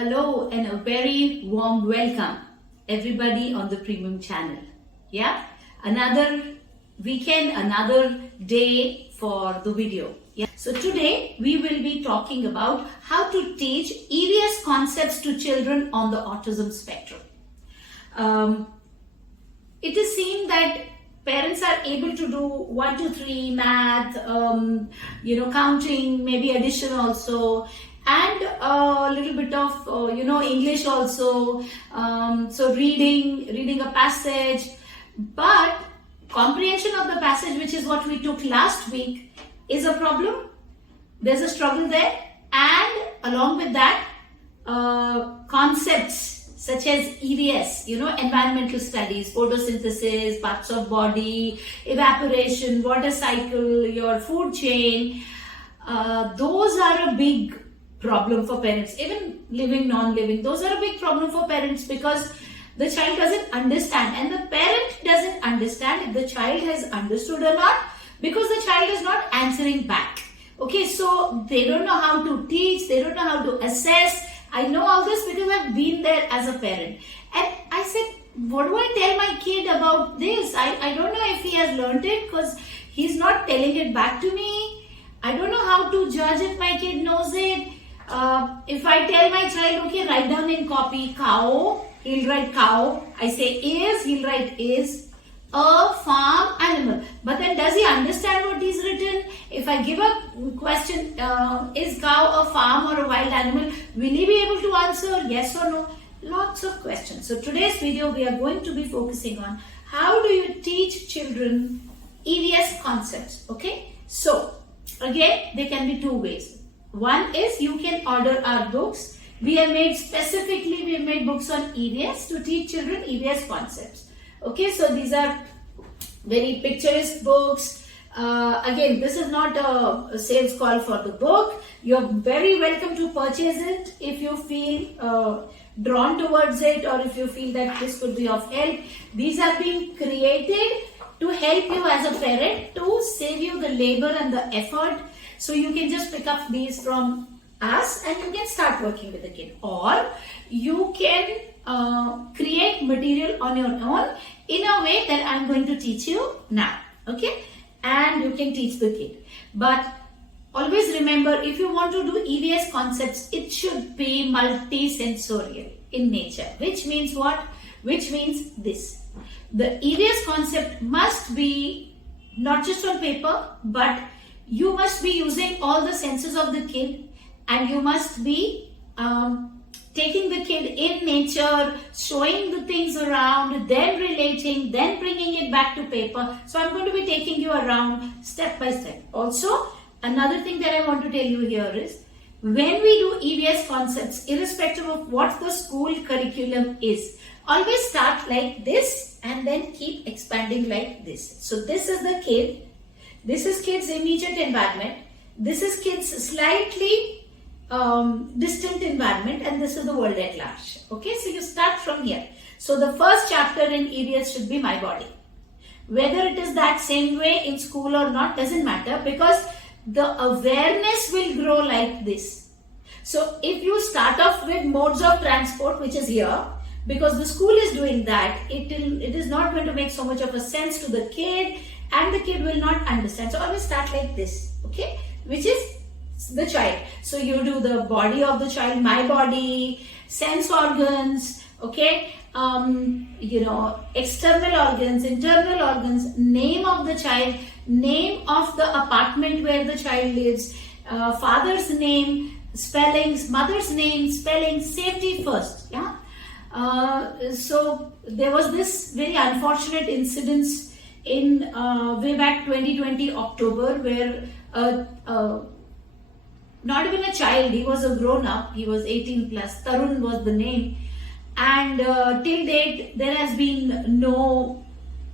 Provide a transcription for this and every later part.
Hello and a very warm welcome everybody on the premium channel. Yeah, another weekend, another day for the video. Yeah. So today we will be talking about how to teach EVS concepts to children on the autism spectrum. It is seen that parents are able to do 1 to 3 math, counting, maybe addition also, and a little bit of English also. So reading a passage, but comprehension of the passage, which is what we took last week, is a problem. There's a struggle there, and along with that, concepts such as EVS, environmental studies, photosynthesis, parts of body, evaporation, water cycle, your food chain, those are a big problem for parents. Even living, non-living, those are a big problem for parents because the child doesn't understand, and the parent doesn't understand if the child has understood or not, because the child is not answering back. Okay, so they don't know how to teach, they don't know how to assess. I know all this because I've been there as a parent. And I said, what do I tell my kid about this? I don't know if he has learned it because he's not telling it back to me. I don't know how to judge if my kid knows it. If I tell my child, okay, write down in copy cow, he'll write cow. I say is, he'll write is. A farm animal. But then does he understand what is written? If I give a question, is cow a farm or a wild animal? Will he be able to answer yes or no? Lots of questions. So today's video we are going to be focusing on how do you teach children EVS concepts. Okay. So again, there can be two ways. One is you can order our books. We have made books on EVS to teach children EVS concepts. Okay, so these are very picturesque books. Again, this is not a sales call for the book. You're very welcome to purchase it if you feel drawn towards it, or if you feel that this could be of help. These are being created to help you as a parent, to save you the labor and the effort. So you can just pick up these from us and you can start working with the kid, or you can create material on your own in a way that I'm going to teach you now. Okay, and you can teach the kid. But always remember, if you want to do EVS concepts, it should be multisensorial in nature. Which means what? Which means this. The EVS concept must be not just on paper, but you must be using all the senses of the kid, and you must be taking the kid in nature, showing the things around, then relating, then bringing it back to paper. So I'm going to be taking you around step by step. Also, another thing that I want to tell you here is, when we do EVS concepts, irrespective of what the school curriculum is, always start like this and then keep expanding like this. So this is the kid, this is kid's immediate environment, this is kid's slightly distant environment, and this is the world at large. Okay, so you start from here. So the first chapter in EVS should be my body. Whether it is that same way in school or not doesn't matter, because the awareness will grow like this. So if you start off with modes of transport, which is here, because the school is doing that, it is not going to make so much of a sense to the kid, and the kid will not understand. So always start like this, okay, which is the child. So you do the body of the child, my body, sense organs, okay, external organs, internal organs, name of the child, name of the apartment where the child lives, father's name, spellings, mother's name, spelling, safety first. Yeah. So there was this very unfortunate incident in way back 2020 October, where not even a child, he was a grown-up, he was 18 plus, Tarun was the name, and till date there has been no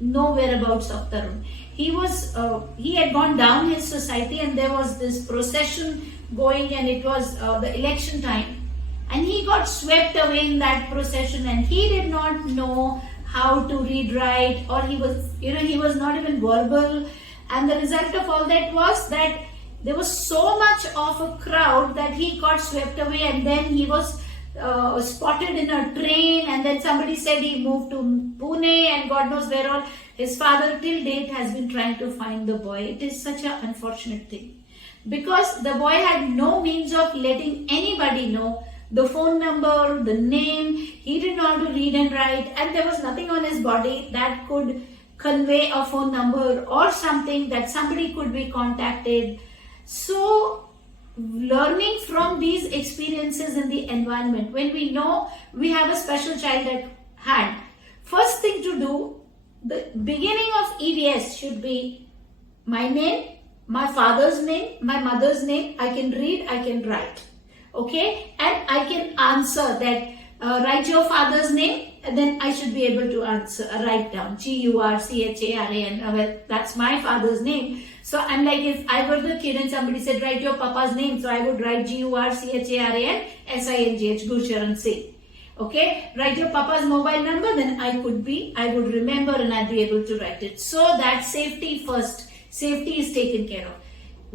whereabouts of Tarun. He had gone down his society, and there was this procession going, and it was the election time, and he got swept away in that procession, and he did not know how to read, write, or he was not even verbal, and the result of all that was that there was so much of a crowd that he got swept away, and then he was spotted in a train, and then somebody said he moved to Pune and God knows where all. His father till date has been trying to find the boy. It is such an unfortunate thing, because the boy had no means of letting anybody know the phone number, the name. He didn't know how to read and write, and there was nothing on his body that could convey a phone number or something that somebody could be contacted. So learning from these experiences in the environment, when we know we have a special child at hand, first thing to do, the beginning of EVS should be my name, my father's name, my mother's name. I can read, I can write, okay, and I can answer that. Write your father's name, and then I should be able to answer, write down Gurcharan. Well, that's my father's name. So I'm like, if I were the kid and somebody said write your papa's name, so I would write Gurcharan Singh, Gurcharan Singh. Okay, write your papa's mobile number, then I would remember and I'd be able to write it. So that safety first, safety is taken care of.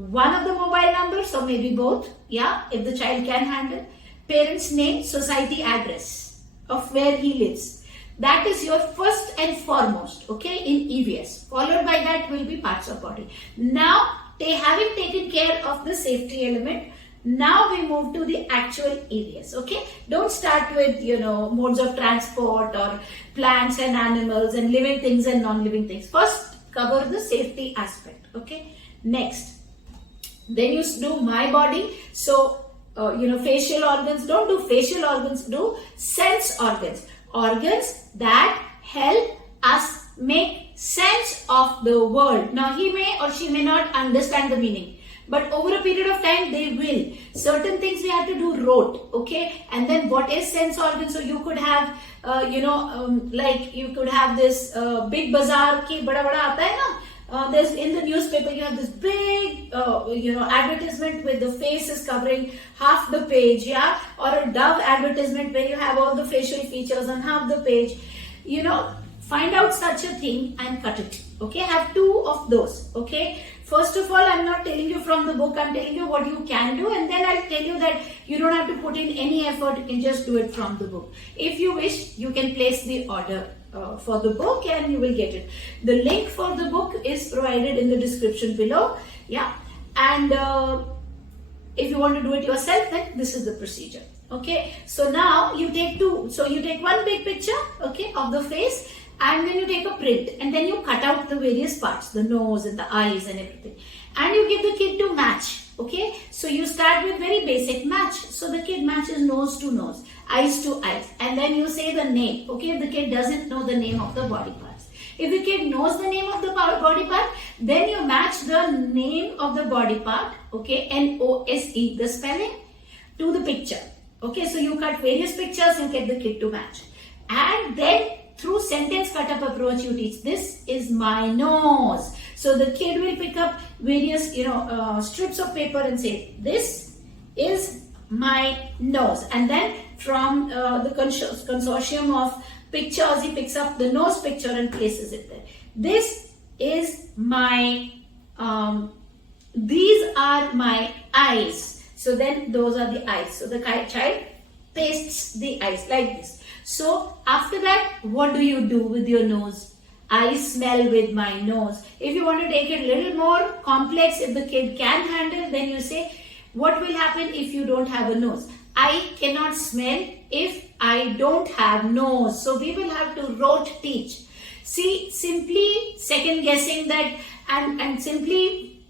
One of the mobile numbers, or maybe both, yeah, if the child can handle. Parent's name, society address of where he lives. That is your first and foremost, okay, in EVS. Followed by that will be parts of body. Now, having taken care of the safety element, now we move to the actual EVS, okay. Don't start with, modes of transport or plants and animals and living things and non-living things. First, cover the safety aspect, okay. Next, then you do my body. So, facial organs, don't do facial organs, do sense organs. Organs that help us make sense of the world. Now, he may or she may not understand the meaning, but over a period of time, they will. Certain things we have to do rote, okay? And then what is sense organ? So you could have, like you could have this big bazaar ki bada aata hai na? There's in the newspaper, you have this big, advertisement with the face is covering half the page, yeah, or a Dove advertisement where you have all the facial features on half the page. Find out such a thing and cut it. Okay, have 2 of those. Okay, first of all, I'm not telling you from the book. I'm telling you what you can do, and then I'll tell you that you don't have to put in any effort. You can just do it from the book. If you wish, you can place the order for the book and you will get it. The link for the book is provided in the description below. Yeah, and if you want to do it yourself, then this is the procedure. Okay, so now you take 2. So you take one big picture, okay, of the face, and then you take a print, and then you cut out the various parts, the nose and the eyes and everything, and you give the kid to match. Okay, so you start with very basic match. So the kid matches nose to nose, eyes to eyes, and then you say the name. Okay, if the kid doesn't know the name of the body parts. If the kid knows the name of the body part, then you match the name of the body part, okay, N-O-S-E, the spelling, to the picture. Okay, so you cut various pictures, you get the kid to match. And then through sentence cut up approach, you teach, this is my nose. So the kid will pick up various, strips of paper and say, this is my nose. And then from the consortium of pictures, he picks up the nose picture and places it there. This is my, these are my eyes. So then those are the eyes. So the child pastes the eyes like this. So after that, what do you do with your nose? I smell with my nose. If you want to take it a little more complex, if the kid can handle, then you say, what will happen if you don't have a nose? I cannot smell if I don't have nose. So we will have to rote teach. See, simply second guessing that and simply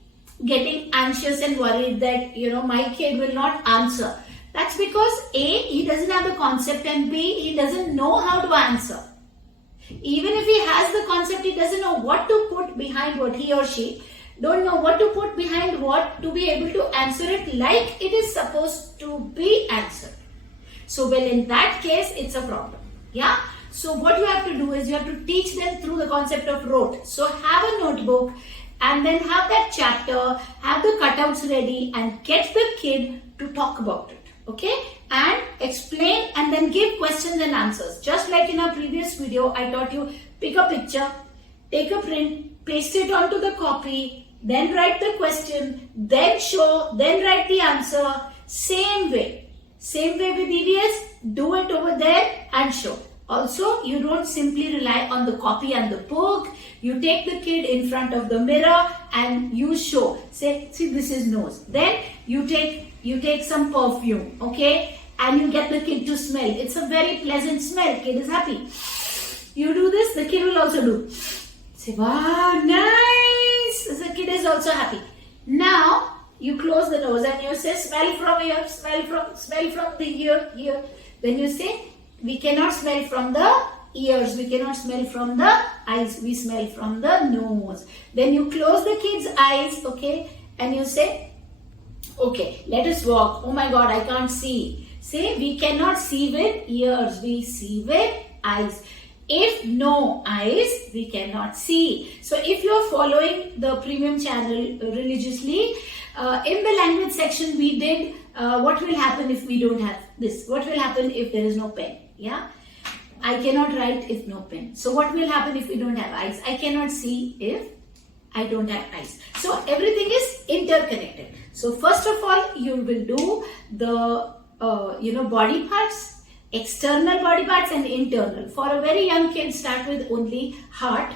getting anxious and worried that, my kid will not answer. That's because A, he doesn't have the concept, and B, he doesn't know how to answer. Even if he has the concept, he doesn't know what to put behind what, he or she don't know what to put behind what to be able to answer it like it is supposed to be answered. So, well, in that case, it's a problem. Yeah. So what you have to do is you have to teach them through the concept of rote. So have a notebook and then have that chapter, have the cutouts ready and get the kid to talk about it. Okay, and explain and then give questions and answers. Just like in our previous video, I taught you pick a picture, take a print, paste it onto the copy, then write the question, then show, then write the answer. Same way. Same way with EVS, do it over there and show. Also, you don't simply rely on the copy and the book. You take the kid in front of the mirror and you show. Say, see, this is nose. Then you take some perfume, okay? And you get the kid to smell. It's a very pleasant smell. Kid is happy. You do this, the kid will also do. Say, wow, nice. The kid is also happy. Now, you close the nose and you say, smell from here, smell from the ear, here. Then you say, we cannot smell from the ears, we cannot smell from the eyes, we smell from the nose. Then you close the kid's eyes, okay, and you say, okay, let us walk. Oh my God, I can't see. Say, we cannot see with ears, we see with eyes. If no eyes, we cannot see. So if you are following the premium channel religiously, in the language section we did what will happen if we don't have this. What will happen if there is no pen? Yeah, I cannot write if no pen. So what will happen if we don't have eyes? I cannot see if I don't have eyes. So everything is interconnected. So first of all, you will do the body parts, external body parts and internal. For a very young kid, start with only heart,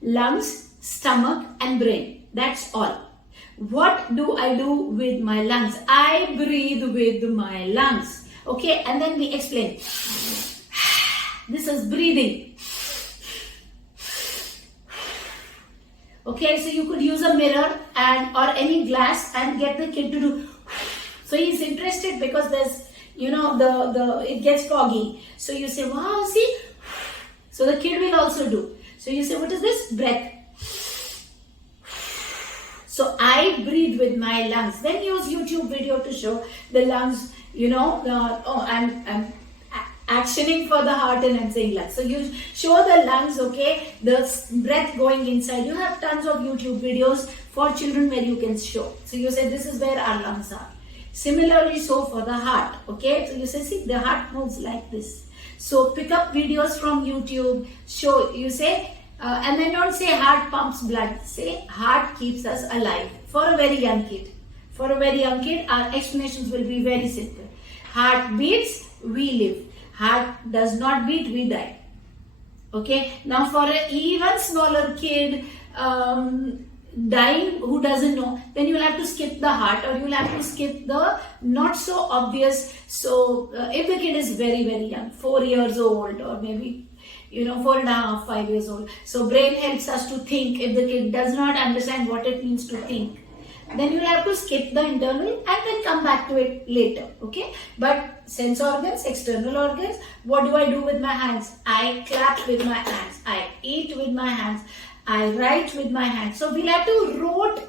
lungs, stomach and brain. That's all. What do I do with my lungs? I breathe with my lungs. Okay, and then we explain. This is breathing. Okay, so you could use a mirror or any glass and get the kid to do. So he's interested because there's, it gets foggy. So you say, wow, see? So the kid will also do. So you say, what is this? Breath. So I breathe with my lungs. Then use YouTube video to show the lungs, I'm actioning for the heart and I'm saying lungs. So you show the lungs, okay, the breath going inside. You have tons of YouTube videos for children where you can show. So you say this is where our lungs are. Similarly, so for the heart, okay. So you say, see, the heart moves like this. So pick up videos from YouTube, show, you say, and then don't say heart pumps blood. Say heart keeps us alive. For a very young kid. For a very young kid, our explanations will be very simple. Heart beats, we live. Heart does not beat, we die. Okay. Now for an even smaller kid, dying who doesn't know, then you will have to skip the heart or you will have to skip the not so obvious. So if the kid is very, very young, 4 years old or maybe 4.5, 5 years old. So brain helps us to think. If the kid does not understand what it means to think, then you'll have to skip the internal and then come back to it later. Okay. But sense organs, external organs, what do I do with my hands? I clap with my hands. I eat with my hands. I write with my hands. So we'll have to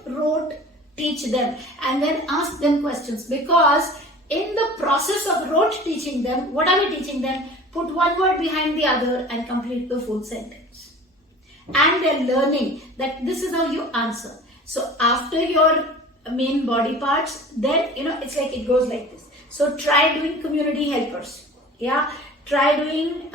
rote teach them and then ask them questions, because in the process of rote teaching them, what are we teaching them? Put one word behind the other and complete the full sentence. And they're learning that this is how you answer. So after your main body parts, then, it's like it goes like this. So try doing community helpers. Yeah. Try doing,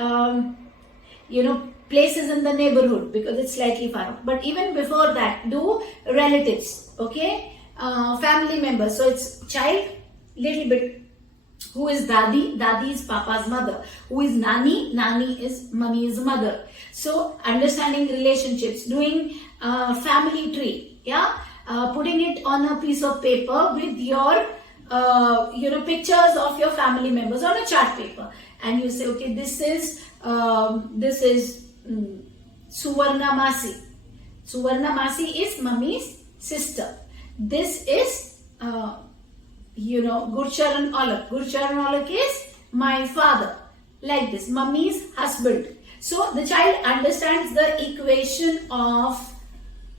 places in the neighborhood because it's slightly far off. But even before that, do relatives. Okay. Family members. So it's child, little bit. Who is Dadi? Dadi is Papa's mother. Who is Nani? Nani is Mummy's mother. So understanding relationships, doing family tree, yeah, putting it on a piece of paper with your, pictures of your family members on a chart paper, and you say, okay, this is Suvarna Masi. Suvarna Masi is Mummy's sister. This is Gurcharan Olak. Gurcharan Olak is my father. Like this, Mummy's husband. So the child understands the equation of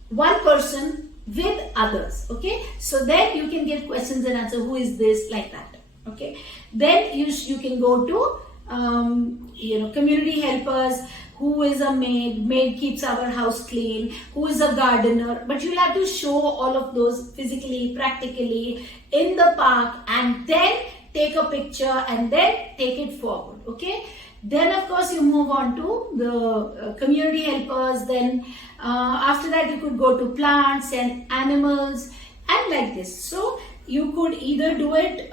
one person with others. Okay. So then you can give questions and answer. Who is this? Like that. Okay. Then you can go to community helpers. Who is a maid? Maid keeps our house clean. Who is a gardener? But you'll have to show all of those physically, practically in the park, and then take a picture and then take it forward. Okay. Then of course you move on to the community helpers. Then after that you could go to plants and animals and like this. So you could either do it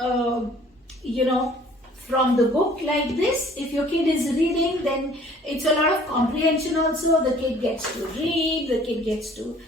from the book like this. If your kid is reading, then it's a lot of comprehension also. The kid gets to read, the kid gets to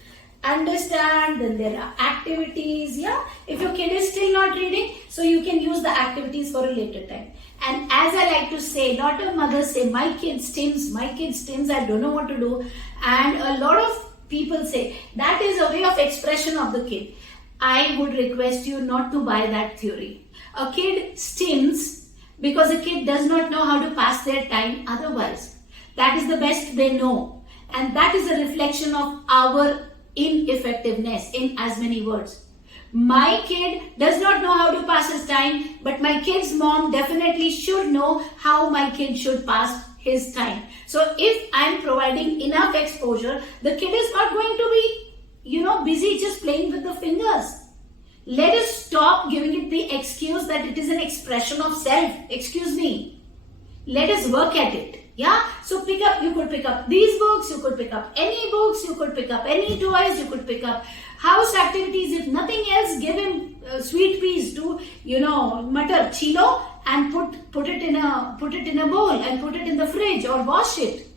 understand, then there are activities. If your kid is still not reading, so you can use the activities for a later time. And as I like to say, a lot of mothers say, my kid stims, I don't know what to do. And a lot of people say that is a way of expression of the kid. I would request you not to buy that theory. A kid stims because a kid does not know how to pass their time otherwise. That is the best they know. And that is a reflection of our ineffectiveness, in as many words. My kid does not know how to pass his time, but my kid's mom definitely should know how my kid should pass his time. So if I'm providing enough exposure, the kid is not going to be busy just playing with the fingers. Let us stop giving it the excuse that it is an expression of self. Excuse me. Let us work at it. So you could pick up these books, you could pick up any books, you could pick up any toys, you could pick up house activities. If nothing else, give him sweet peas to, matar, chilo, and put it in a bowl and put it in the fridge or wash it.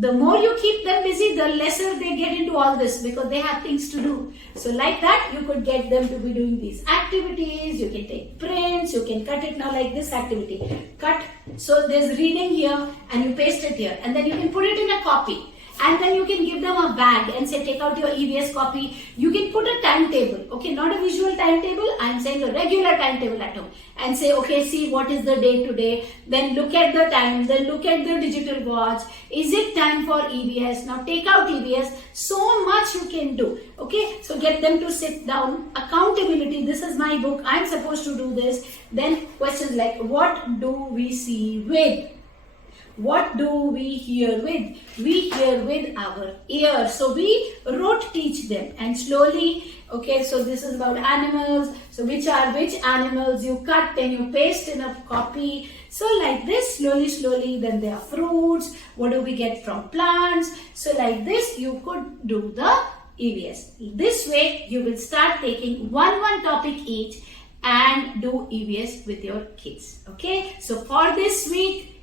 The more you keep them busy, the lesser they get into all this because they have things to do. So like that, you could get them to be doing these activities. You can take prints, you can cut it now like this activity. Cut. So there's reading here and you paste it here. And then you can put it in a copy. And then you can give them a bag and say, take out your EVS copy. You can put a timetable. Okay, not a visual timetable. I'm saying a regular timetable at home. And say, okay, see what is the day today. Then look at the time. Then look at the digital watch. Is it time for EVS? Now take out EVS. So much you can do. Okay, so get them to sit down. Accountability. This is my book. I'm supposed to do this. Then questions like, what do we see with? What do we hear with? We hear with our ears. So we rote teach them and slowly, okay, so this is about animals. So which animals you cut and you paste in a copy. So like this, slowly, then there are fruits. What do we get from plants? So like this, you could do the EVS. This way, you will start taking one topic each and do EVS with your kids. Okay, so for this week,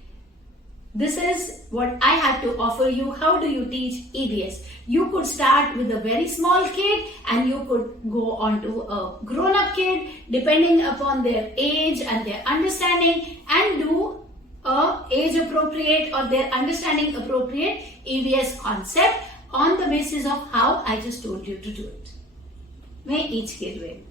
this is what I had to offer you. How do you teach EVS? You could start with a very small kid and you could go on to a grown-up kid depending upon their age and their understanding and do a age-appropriate or their understanding-appropriate EVS concept on the basis of how I just told you to do it. May each kid win.